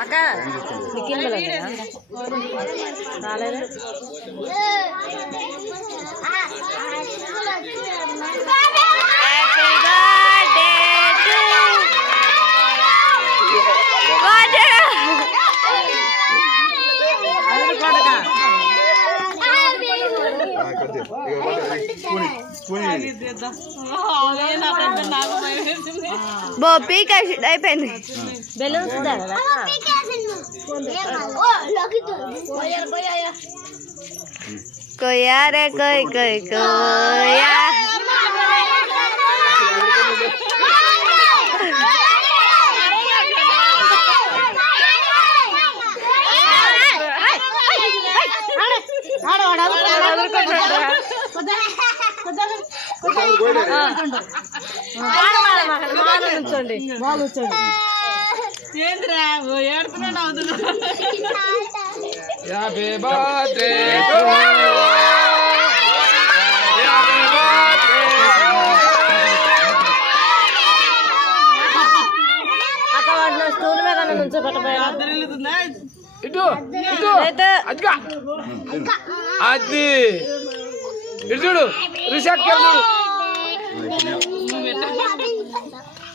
అక్క రాలేదు అయిపోయింది బెలూన్స్ कोया रे कोई कोई कोया Happy birthday to you. Happy birthday. అక్క వాడిన స్టూల్ మీద నుంచి పెట్టబోయా ఇటు ఇటు అదిగా అది ఇటు చూడు రిషాక్ చూడు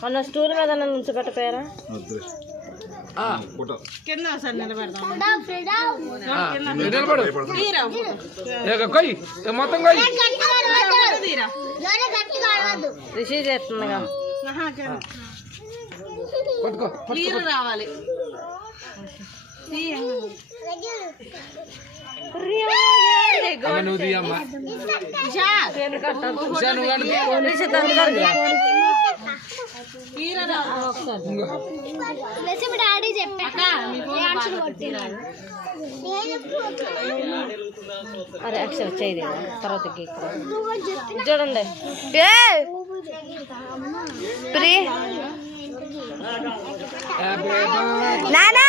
మొన్న స్టూల్ మీద నుంచి పెట్టపోయారా కింద మొత్తం రిసీవ్ చేస్తుందిగా రావాలి అరే అక్షర చేయి తర్వాత చూడండి నానా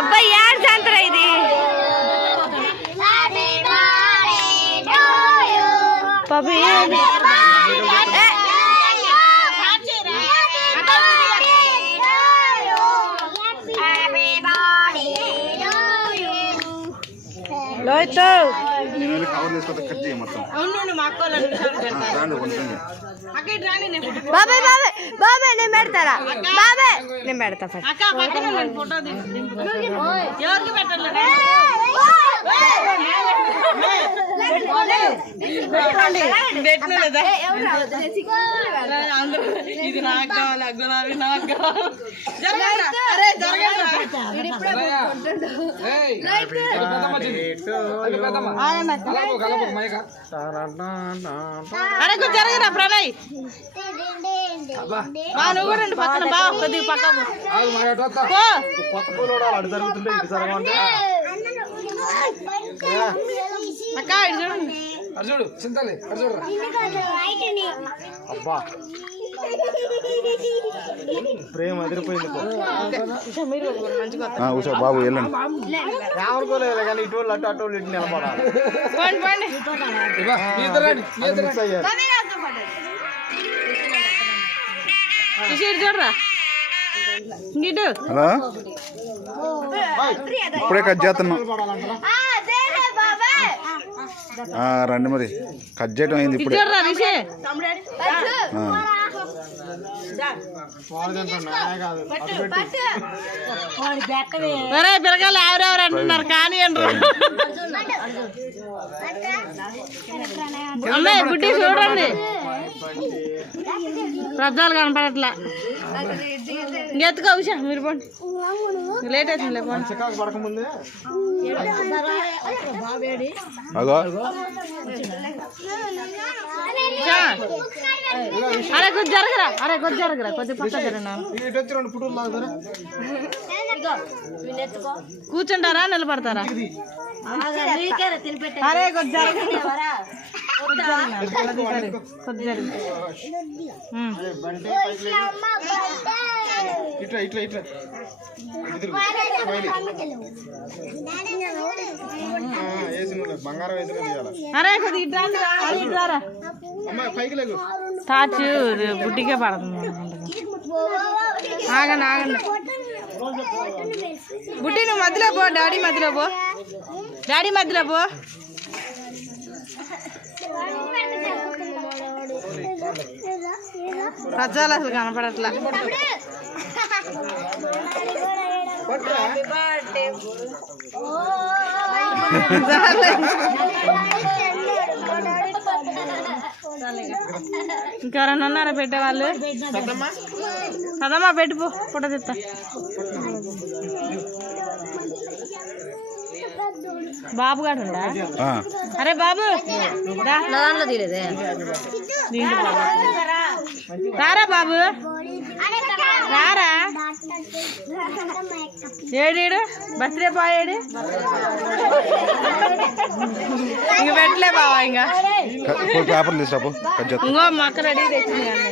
అబ్బాయి యాడ్ సాంతరా ఇది పాపి లోయతో బాబాయ్ బాబాయ్ బాబాయ్ నేను పెడతారా బాబాయ్ నేను పెడతా ఇది నాకు కావాలి అగ్గునావి నాకు కావాలి జరగరా ప్రణయ్ నువ్వు కూడా రండి పక్కన బాగా కొద్దిగా పక్క అక్క చూడండి చూడు చింతలే అబ్బా ప్రేమ అదిరిపోయింది బాబు వెళ్ళండి రామనుకోలేదు కానీ ఇటు అటు అటు ఇటు నిలబడాలి చూడరా ఇప్పుడే కట్ చేస్తున్నా రండి మరి కట్ చేయటం అయింది ఇప్పుడు పిల్లగాళ్ళు ఎవరెవరు అంటున్నారు కానీ అమ్మాయి బుడ్డి చూడండి రద్దాలు కనపడట్లా ఇంకెత్తుకో ఉషా మీరు పోండి లేట్ అవుతుంది పోండి అరే కొద్ది జరగరా కొద్ది పక్క జరగనా కూర్చుంటారా నిలబడతారా అరే కొద్ది జరగరా కొద్ది జరగ ఇట్లా ఇట్లా ఇట్లా ఎదురు వేసి బంగారం వేసిన తీయాలి. అరే కొద్దిగా ఇట్రారా అమ్మాయి పైకి లేదు. తాచు బుడ్డిగా పడుతుంది. ఆగండి ఆగండి బుడ్డి నువ్వు మధ్యలో పో. డాడీ మధ్యలో పో. డాడీ మధ్యలో పో. ప్రజలు అసలు కనపడట్లా. ఇంకెవరన్నా ఉన్నారా పెట్టేవాళ్ళు? కదమ్మా పెట్టుపో ఫోటో తెస్తా. బాబు గారు ఉండా? అరే బాబు దాంట్లో తీలేదే. రారా బాబు రారా. ఏడీడు బర్త్డే బాయ్ ఏడు ఇంక పెట్టలే బావా. ఇంకా పేపర్లు తీసుకురాపో. ఇంకో మా అక్క రెడీ తెచ్చింది కానీ